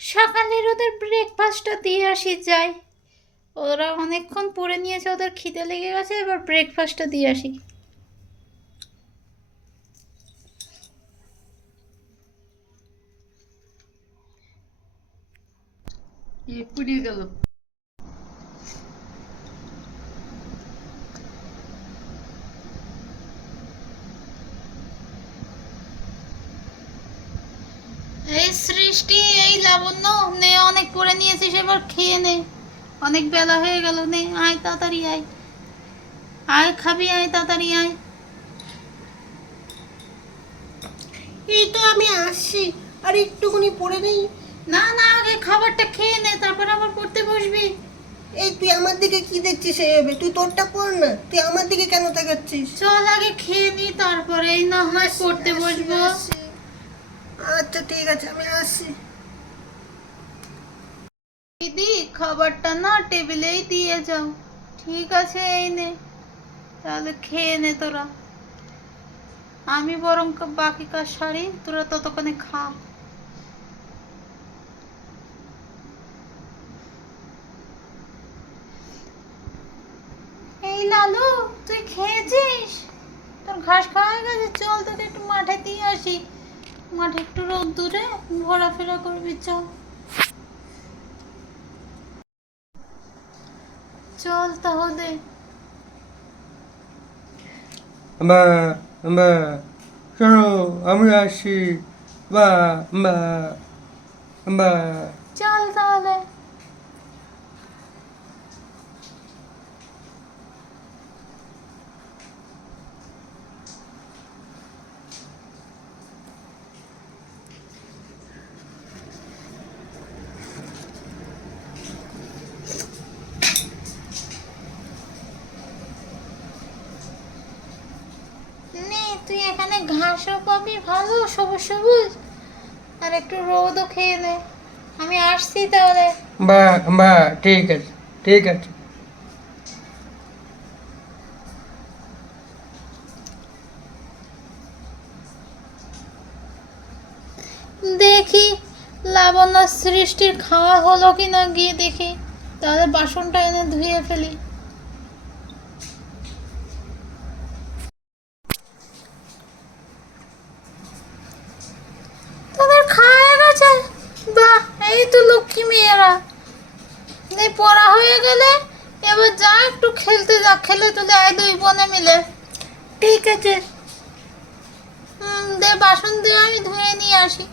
সকালের ওদের ব্রেকফাস্টটা দিয়ে আসি যাই। ওরা অনেকক্ষণ পড়ে নিয়েছে, ওদের খিদে লেগে গেছে, এবার ব্রেকফাস্টটা দিয়ে আসি। পুড়িয়ে গেল। এই সৃষ্টি, এই লাবণ্য, নে অনেক পড়ে নিয়েছিস, এবার খেয়ে নে। অনেক বেলা হয়ে গেল, নে আয় তাড়াতাড়ি আয়। আয় খাবি, আয় তাড়াতাড়ি আয়। এই তো আমি আসছি, আর একটুখানি পড়ে নেই। না না, আগে খাবারটা খেয়ে নে, তারপর আবার পড়তে বসবি। এই তুই আমার দিকে কি দেখছিস এইভাবে? তুই তোরটা পড় না, তুই আমার দিকে কেন তাকাচ্ছিস? চল আগে খেয়ে নি, তারপরেই না হয় পড়তে বসবো। আসছি। আচ্ছা ঠিক আছে, আমি আসছি। দিদি, খাবারটা না টেবিলেই দিয়ে যাও। ঠিক আছে, এই নে, তাহলে খেয়ে নে তোরা। আমি বরং বাকি কাজ সারি, তোরা ততক্ষণে খা। এই লালু, তুই খেয়েছিস? তোর ঘাস খাওয়া হয়ে গেছে? চল তোকে একটু মাঠে দিয়ে আসি। মাঠে একটু রোদ্দুরে ঘোরাফেরা করবি, চল। চল তাহলে। বা বা চলো আমি আসি। বা বা বা চল তাহলে। নে, তুই এখানে ঘাসও পাবি ভালো, সবুজ সবুজ, আর একটু রোদও খেয়ে নে। আমি আসছি তাহলে। বা বা ঠিক আছে, ঠিক আছে। দেখি লাবণ্য সৃষ্টির খাওয়া হলো কিনা, গিয়ে দেখি, তাহলে বাসনটা এনে ধুয়ে ফেলি। তোদের খাওয়া হয়ে গেছে? বাহ, এই তো লক্ষ্মী মেয়েরা। নে, পড়া হয়ে গেলে এবার যা একটু খেলতে যা, খেলে তুলে আয় দুই বোনে মিলে। ঠিক আছে। দে, বাসন দিয়ে আমি ধুয়ে নিয়ে আসি।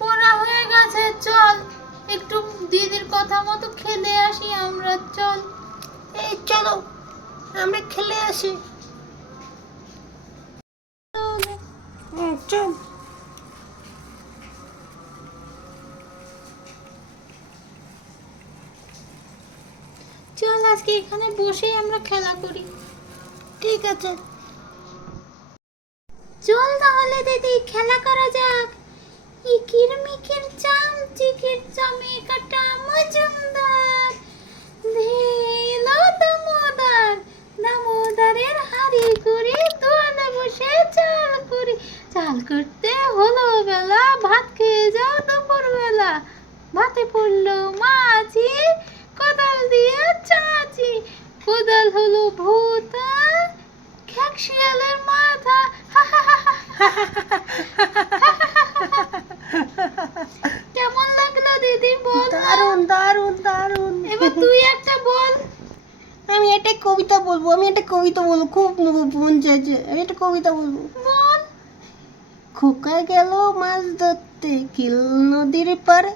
পড়া হয়ে গেছে, চল একটু দিদির কথা মতো খেলে আসি আমরা, চল। এই চলো, আমরা খেলে আসি। চল। চল আজকে এখানে বসেই আমরা খেলা করি। ঠিক আছে। চল তাহলে দিদি, খেলা করা যাক। ইকির মিকির চাম চিকির চামে কাটা মজুমদার, ধেলো দামোদর, দামোদরের হাড়ি করে তোয়ালে বসে চাল করি। চাল করতে হলো বেলা, ভাত খেয়ে যাও দুপুর বেলা। ভাতে পড়লো মাছি, কোদাল দিয়ে চাচি। কোদাল হলো ভূতা, খ্যাক শিয়ালের মাথা। কেমন লাগলো দিদি, বল না? দারুণ দারুণ দারুণ। এবার তুই একটা বল। আমি একটা কবিতা বলবো, খুব মন চাইছে, আমি একটা কবিতা বলবো। বল। খোকা গেল মাছ ধরতে কিল নদীর পারে,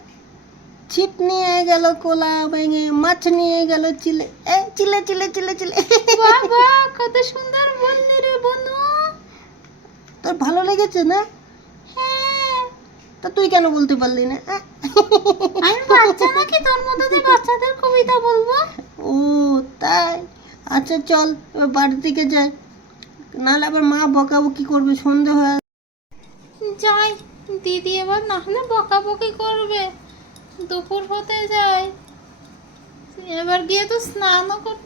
ছিপ নিয়ে গেল কোলা ভেঙে, মাছ নিয়ে গেল চিলে। চিলে চিলে চিলে চিলে। বাহ বাহ, কত সুন্দর বললি রে বনু। তোর ভালো লেগেছে না? হ্যাঁ। তা তুই কেন বলতে পারলি না? আমি বাচ্চা নাকি তোর মতো যে বাচ্চাদের কবিতা বলবো? ও তাই? আচ্ছা চল এবার বাড়ির দিকে যাই, নাহলে আবার মা বকাবকি করবে, সন্ধে হয়ে। যাই, দিদি এবার না হলে বকাবকি করবে। দুপুর হতে যায়। এবার গিয়ে তো স্নানও করতে